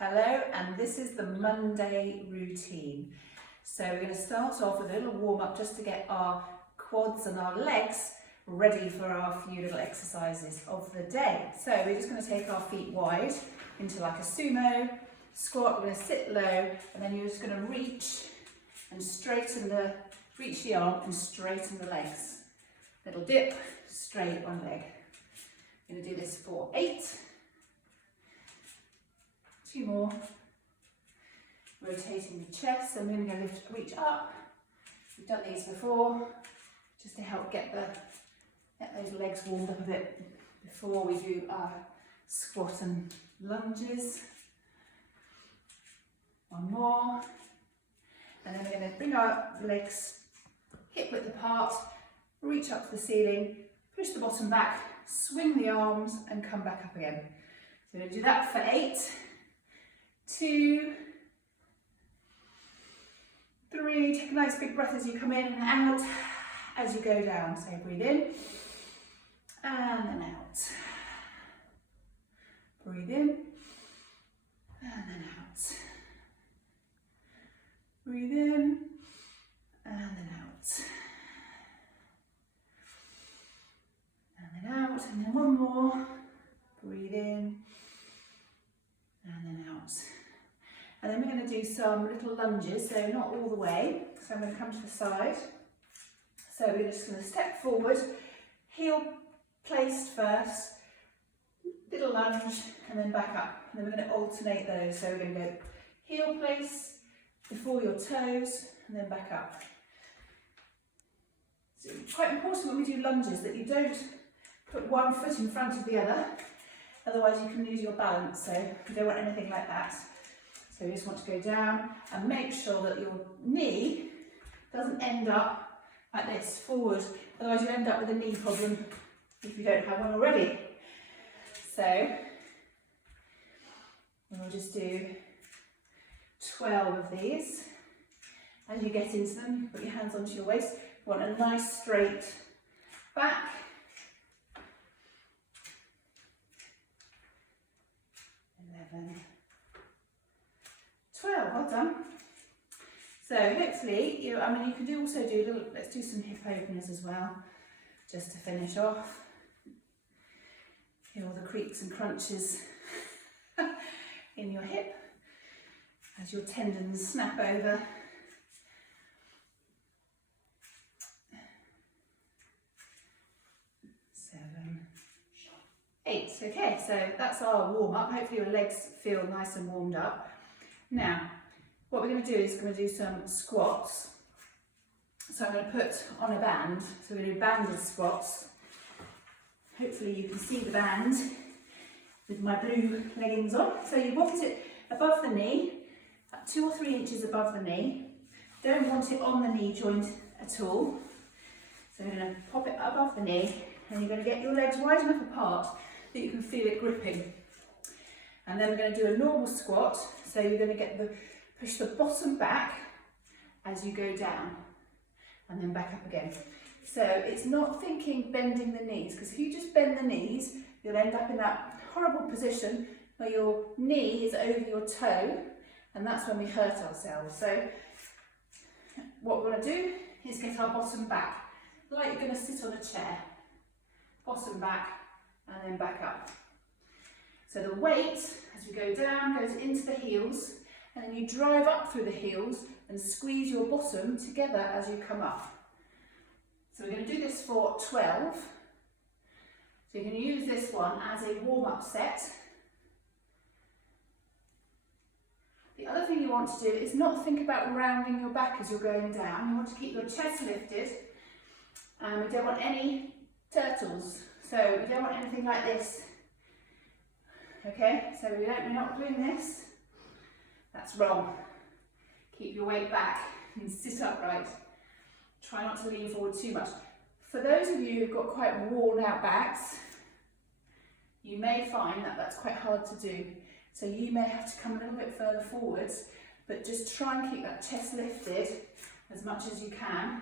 Hello, and this is the Monday routine. So we're going to start off with a little warm up just to get our quads and our legs ready for our few little exercises of the day. So we're just going to take our feet wide into like a sumo squat. We're going to sit low, and then you're just going to reach and reach the arm and straighten the legs. Little dip, straight one leg. We're going to do this for 8. 2 more. Rotating the chest, and we're going to reach up. We've done these before, just to help get those legs warmed up a bit before we do our squat and lunges. 1 more. And then we're going to bring our legs hip width apart, reach up to the ceiling, push the bottom back, swing the arms, and come back up again. So we're going to do that for 8. 2, 3, take a nice big breath as you come in and out, as you go down. So breathe in, and then out. Breathe in, and then out. Breathe in, and then out. And then out, and then 1 more. Breathe in, and then out. And then we're going to do some little lunges, so not all the way. So I'm going to come to the side. So we're just going to step forward, heel placed first, little lunge, and then back up. And then we're going to alternate those. So we're going to go heel place before your toes, and then back up. So it's quite important when we do lunges that you don't put one foot in front of the other. Otherwise you can lose your balance, so you don't want anything like that. So you just want to go down and make sure that your knee doesn't end up like this, forward. Otherwise you end up with a knee problem if you don't have one already. So we'll just do 12 of these. As you get into them, put your hands onto your waist. You want a nice straight back. 11, 12, well done. So hopefully, you can also do a little, let's do some hip openers as well, just to finish off. Hear all the creaks and crunches in your hip as your tendons snap over. 7, 8. Okay, so that's our warm up. Hopefully your legs feel nice and warmed up. Now, what we're going to do is going to do some squats. So I'm going to put on a band. So we're going to do banded squats. Hopefully you can see the band with my blue leggings on. So you want it above the knee, 2 or 3 inches above the knee. Don't want it on the knee joint at all. So we're going to pop it above the knee, and you're going to get your legs wide enough apart that you can feel it gripping. And then we're going to do a normal squat, so you're going to push the bottom back as you go down, and then back up again. So it's not thinking bending the knees, because if you just bend the knees, you'll end up in that horrible position where your knee is over your toe, and that's when we hurt ourselves. So what we're going to do is get our bottom back, like you're going to sit on a chair. Bottom back, and then back up. So the weight, as we go down, goes into the heels, and then you drive up through the heels and squeeze your bottom together as you come up. So we're going to do this for 12. So you can use this one as a warm-up set. The other thing you want to do is not think about rounding your back as you're going down. You want to keep your chest lifted, and we don't want any turtles, so we don't want anything like this. Okay, so we're not doing this. That's wrong. Keep your weight back and sit upright. Try not to lean forward too much. For those of you who've got quite worn out backs, you may find that that's quite hard to do. So you may have to come a little bit further forwards, but just try and keep that chest lifted as much as you can.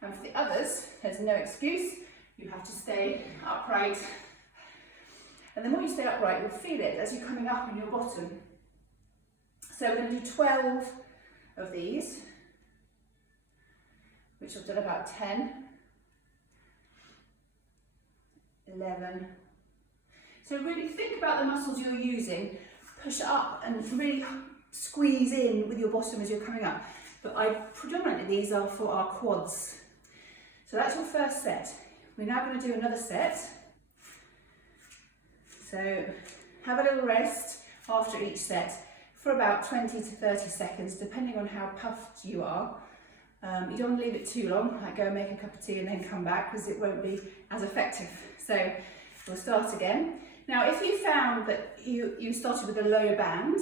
And for the others, there's no excuse. You have to stay upright. And the more you stay upright, you'll feel it as you're coming up in your bottom. So we're going to do 12 of these, which I've done about 10, 11. So really think about the muscles you're using, push up and really squeeze in with your bottom as you're coming up. But predominantly these are for our quads. So that's your first set. We're now going to do another set. So have a little rest after each set for about 20 to 30 seconds, depending on how puffed you are. You don't want to leave it too long, like go and make a cup of tea and then come back, because it won't be as effective. So we'll start again. Now, if you found that you started with a low band,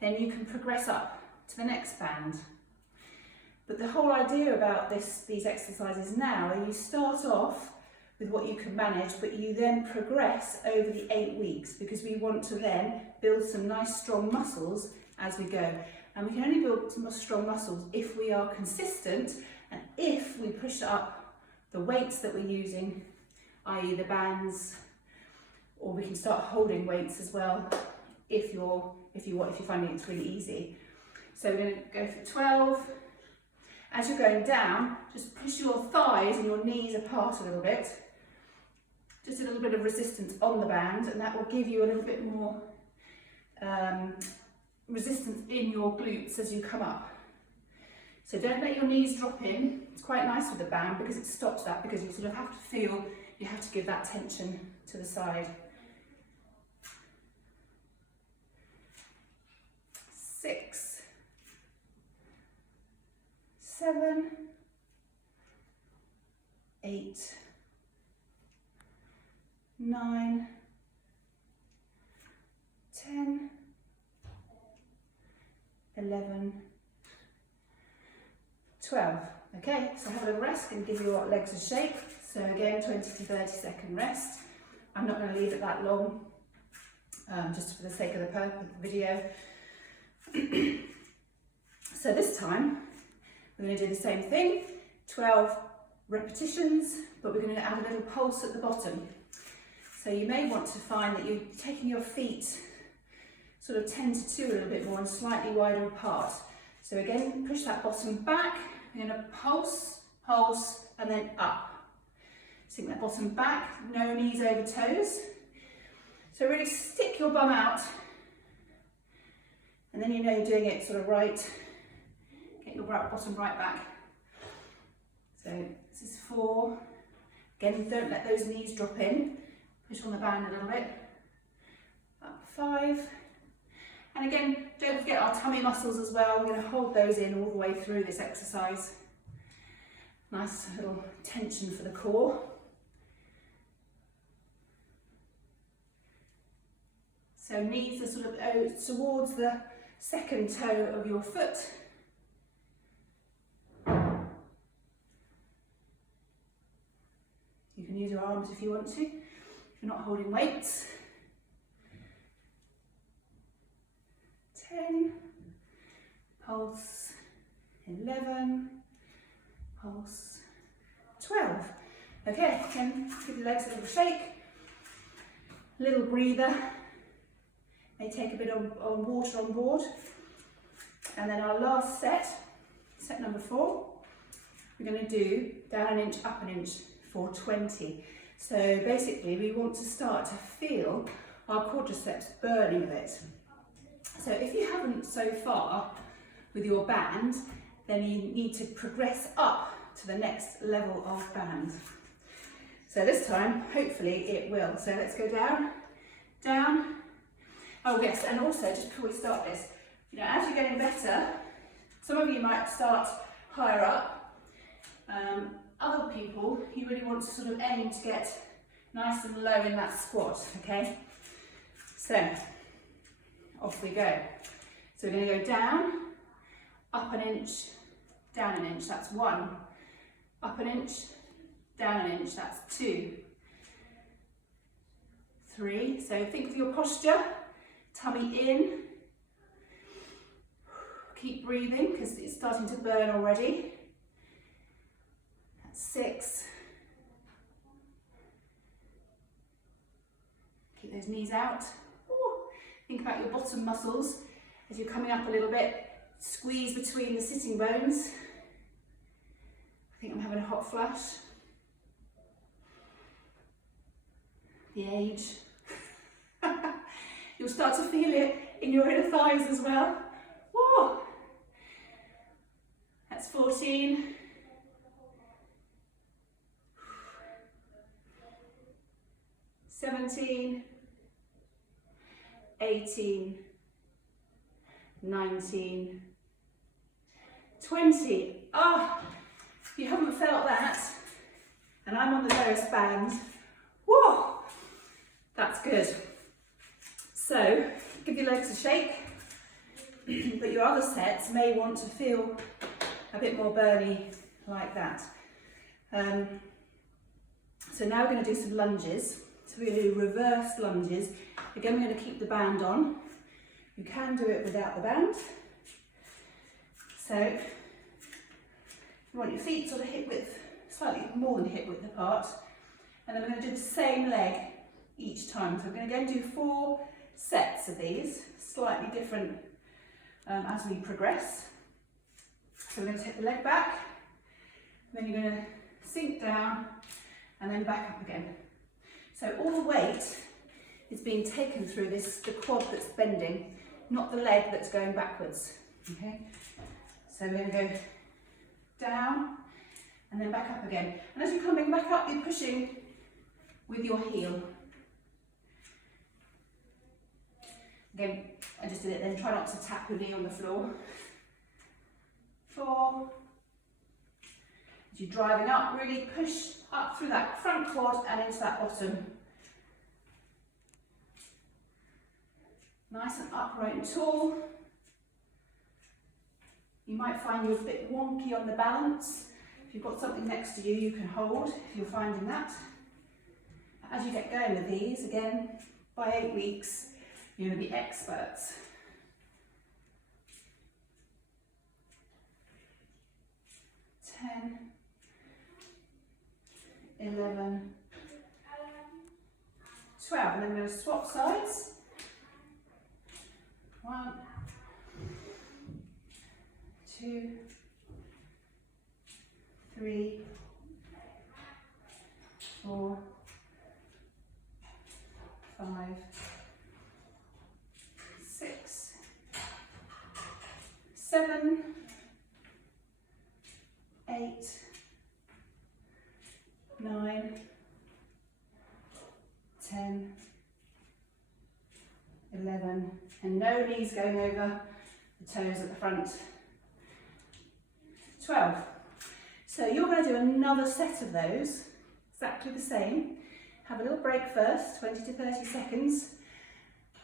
then you can progress up to the next band. But the whole idea about these exercises now are you start off with what you can manage, but you then progress over the 8 weeks, because we want to then build some nice strong muscles as we go. And we can only build some strong muscles if we are consistent and if we push up the weights that we're using, i.e. the bands, or we can start holding weights as well if you're finding it's really easy. So we're going to go for 12. As you're going down, just push your thighs and your knees apart a little bit. Just a little bit of resistance on the band, and that will give you a little bit more resistance in your glutes as you come up. So don't let your knees drop in. It's quite nice with the band because it stops that, because you sort of have to feel, you have to give that tension to the side. 6, 7, 8, 9, 10, 11, 12. Okay, so have a little rest and give your legs a shake. So again, 20 to 30 second rest. I'm not going to leave it that long, just for the sake of the purpose of the video. So this time, we're going to do the same thing, 12 repetitions, but we're going to add a little pulse at the bottom. So you may want to find that you're taking your feet sort of 10 to 2 a little bit more and slightly wider apart. So again, push that bottom back, we're going to pulse, pulse, and then up. Sink that bottom back, no knees over toes. So really stick your bum out, and then you know you're doing it sort of right. Get your bottom right back. So this is 4. Again, don't let those knees drop in. Push on the band a little bit. Up 5. And again, don't forget our tummy muscles as well. We're going to hold those in all the way through this exercise. Nice little tension for the core. So knees are sort of towards the second toe of your foot. You can use your arms if you want to, if you're not holding weights. 10, pulse, 11, pulse, 12. Okay, then give the legs a little shake, little breather. May take a bit of water on board. And then our last set, set number 4, we're going to do down an inch, up an inch for 20. So basically we want to start to feel our quadriceps burning a bit. So if you haven't so far with your band, then you need to progress up to the next level of band. So this time, hopefully it will. So let's go down, down. Oh yes, and also just before we start this, as you're getting better, some of you might start higher up. Other people, you really want to sort of aim to get nice and low in that squat, okay? So, off we go. So we're going to go down, up an inch, down an inch, that's 1. Up an inch, down an inch, that's 2. 3, so think of your posture, tummy in. Keep breathing because it's starting to burn already. That's 6. Keep those knees out. Ooh. Think about your bottom muscles As you're coming up a little bit, squeeze between the sitting bones. I think I'm having a hot flush. The age. You'll start to feel it in your inner thighs as well. Woo! That's 14. 17. 18. 19. 20. Ah, if you haven't felt that, and I'm on the lowest band, whoa, that's good. So, give your legs a shake, but your other sets may want to feel a bit more burny like that. So now we're going to do some lunges. So we're going to do reverse lunges. Again, we're going to keep the band on. You can do it without the band. So you want your feet sort of hip width, slightly more than hip width apart. And then we're going to do the same leg each time. So we're going to go and do 4 sets of these, slightly different as we progress. So we're going to take the leg back, then you're going to sink down and then back up again. So all the weight is being taken through the quad that's bending, not the leg that's going backwards. Okay? So we're going to go down and then back up again. And as you're coming back up, you're pushing with your heel. Again, I just did it then, try not to tap your knee on the floor. 4. As you're driving up, really push up through that front quad and into that bottom. Nice and upright and tall. You might find you're a bit wonky on the balance. If you've got something next to you, you can hold if you're finding that. As you get going with these, again, by 8 weeks, you're going to be experts. 10, 11, 12, and then we're going to swap sides. 1, 2, 3, 4, 5, 6, 7, 8, 9, 10, 11, and no knees going over the toes at the front. 12. So you're going to do another set of those, exactly the same. Have a little break first, 20 to 30 seconds,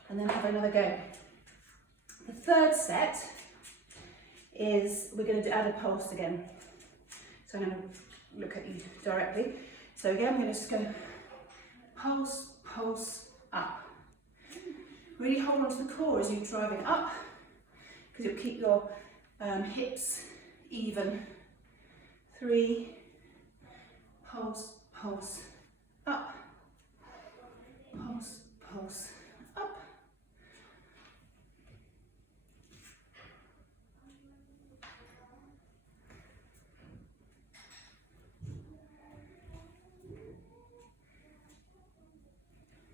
and then have another go. The third set is we're going to add a pulse again. So I'm going to look at you directly. So again, we're going to just go pulse, pulse, up. Really hold on to the core as you're driving up, because you'll keep your hips even. 3, pulse, pulse, up, pulse, pulse, up.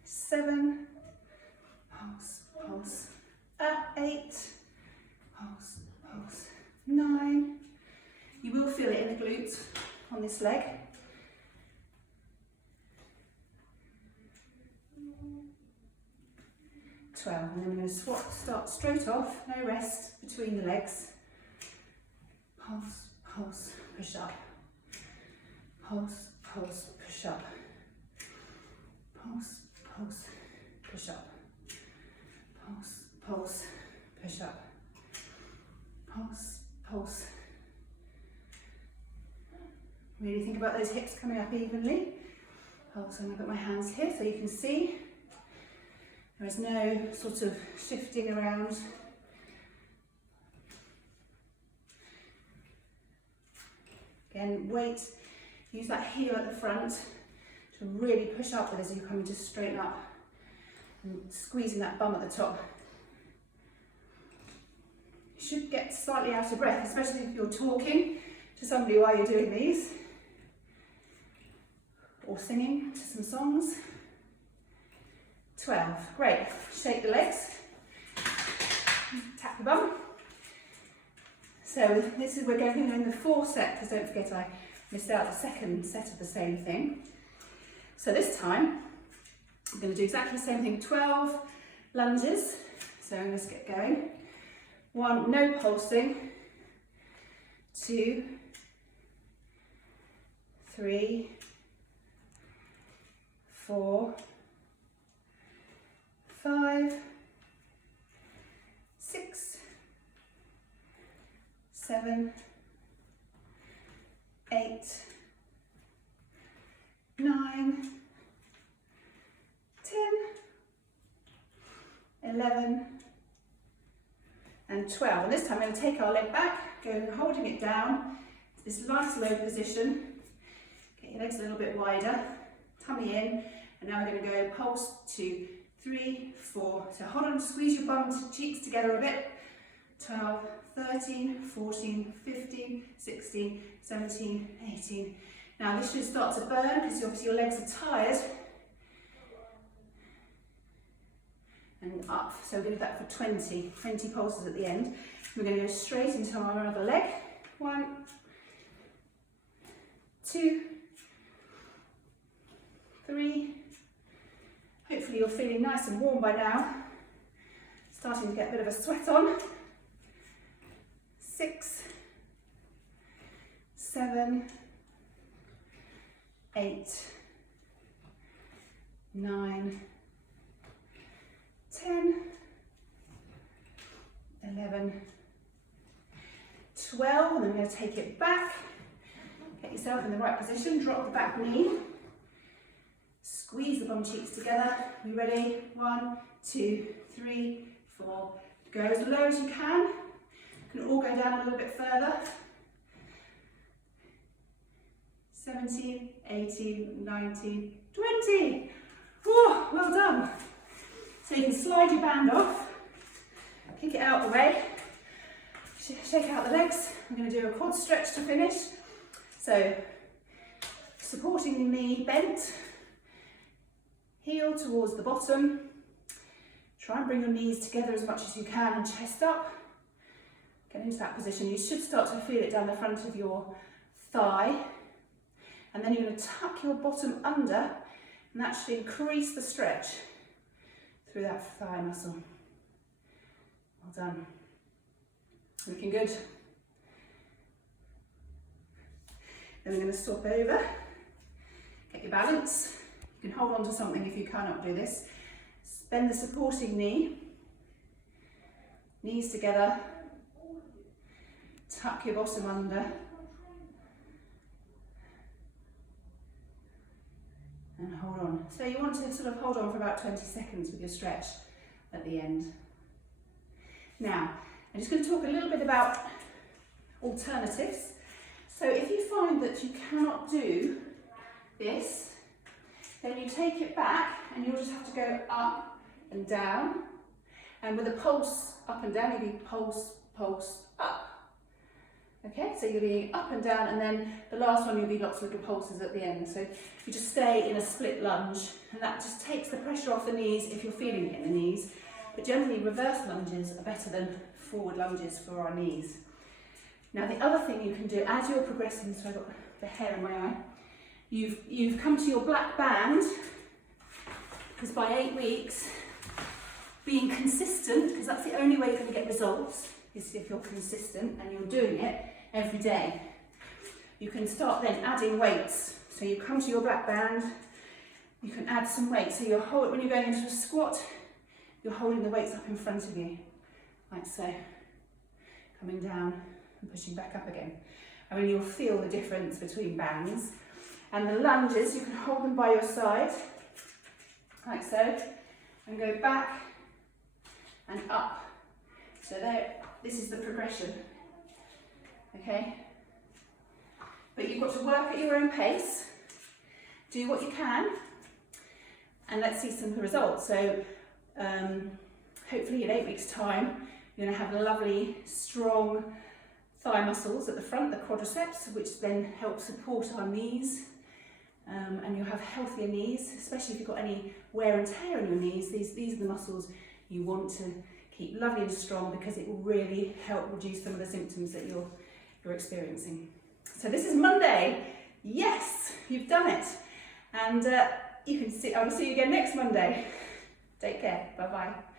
Seven, pulse, pulse, up. 8, pulse, pulse, 9. You will feel it in the glutes on this leg. 12, and then we're going to start straight off, no rest between the legs. Pulse, pulse, push up. Pulse, pulse, push up. Pulse, pulse, push up. Pulse, pulse, push up. Pulse, pulse. Really think about those hips coming up evenly. Pulse, and I've got my hands here so you can see. There is no sort of shifting around. Again, weight, use that heel at the front to really push upward as you come to straighten up and squeezing that bum at the top. should get slightly out of breath, especially if you're talking to somebody while you're doing these, or singing to some songs. 12, great. Shake the legs, tap the bum. So this is, we're going in the 4th set, because don't forget I missed out the 2nd set of the same thing. So this time, I'm going to do exactly the same thing, 12 lunges. So let's get going. 1, no pulsing. 2, 3, 4, 5, 6, 7, 8, 9, 10, 11, and 12. And this time I'm going to take our leg back, go holding it down, this nice low position. Get your legs a little bit wider, tummy in, and now we're going to go pulse 2, 3, 4. So hold on, squeeze your bum cheeks together a bit. 12, 13, 14, 15, 16, 17, 18. Now this should start to burn because obviously your legs are tired. And up, so we're going to do that for 20 pulses at the end. We're going to go straight into our other leg. 1, 2, 3. Hopefully you're feeling nice and warm by now. Starting to get a bit of a sweat on. 6, 7, 8, 9, 10, 11, 12, and then we're going to take it back. Get yourself in the right position, drop the back knee. Squeeze the bum cheeks together. You ready? 1, 2, 3, 4. Go as low as you can. You can all go down a little bit further. 17, 18, 19, 20. Oh, well done. So you can slide your band off, kick it out of the way, shake out the legs. I'm going to do a quad stretch to finish. So supporting the knee bent, heel towards the bottom. Try and bring your knees together as much as you can and chest up. Get into that position. You should start to feel it down the front of your thigh. And then you're going to tuck your bottom under and actually increase the stretch through that thigh muscle. Well done. Looking good. Then we're going to swap over. Get your balance. You can hold on to something if you cannot do this. Bend the supporting knee. Knees together. Tuck your bottom under. And hold on. So you want to sort of hold on for about 20 seconds with your stretch at the end. Now, I'm just going to talk a little bit about alternatives. So if you find that you cannot do this, then you take it back and you'll just have to go up and down. And with a pulse up and down, you'll be pulse, pulse, up. Okay, so you'll be up and down, and then the last one you'll be lots of little pulses at the end. So you just stay in a split lunge, and that just takes the pressure off the knees if you're feeling it in the knees. But generally reverse lunges are better than forward lunges for our knees. Now the other thing you can do as you're progressing, so I've got the hair in my eye, you've come to your black band, because by 8 weeks, being consistent, because that's the only way you're going to get results, is if you're consistent and you're doing it every day. You can start then adding weights. So you come to your black band, you can add some weights. So when you're going into a squat, you're holding the weights up in front of you, like so. Coming down and pushing back up again. I mean, you'll feel the difference between bands. And the lunges, you can hold them by your side, like so, and go back and up. So this is the progression, okay? But you've got to work at your own pace, do what you can, and let's see some results. So hopefully in 8 weeks' time, You're going to have lovely, strong thigh muscles at the front, the quadriceps, which then help support our knees. And you'll have healthier knees, especially if you've got any wear and tear in your knees. These are the muscles you want to keep lovely and strong, because it will really help reduce some of the symptoms that you're experiencing. So this is Monday. Yes, you've done it. And I will see you again next Monday. Take care. Bye-bye.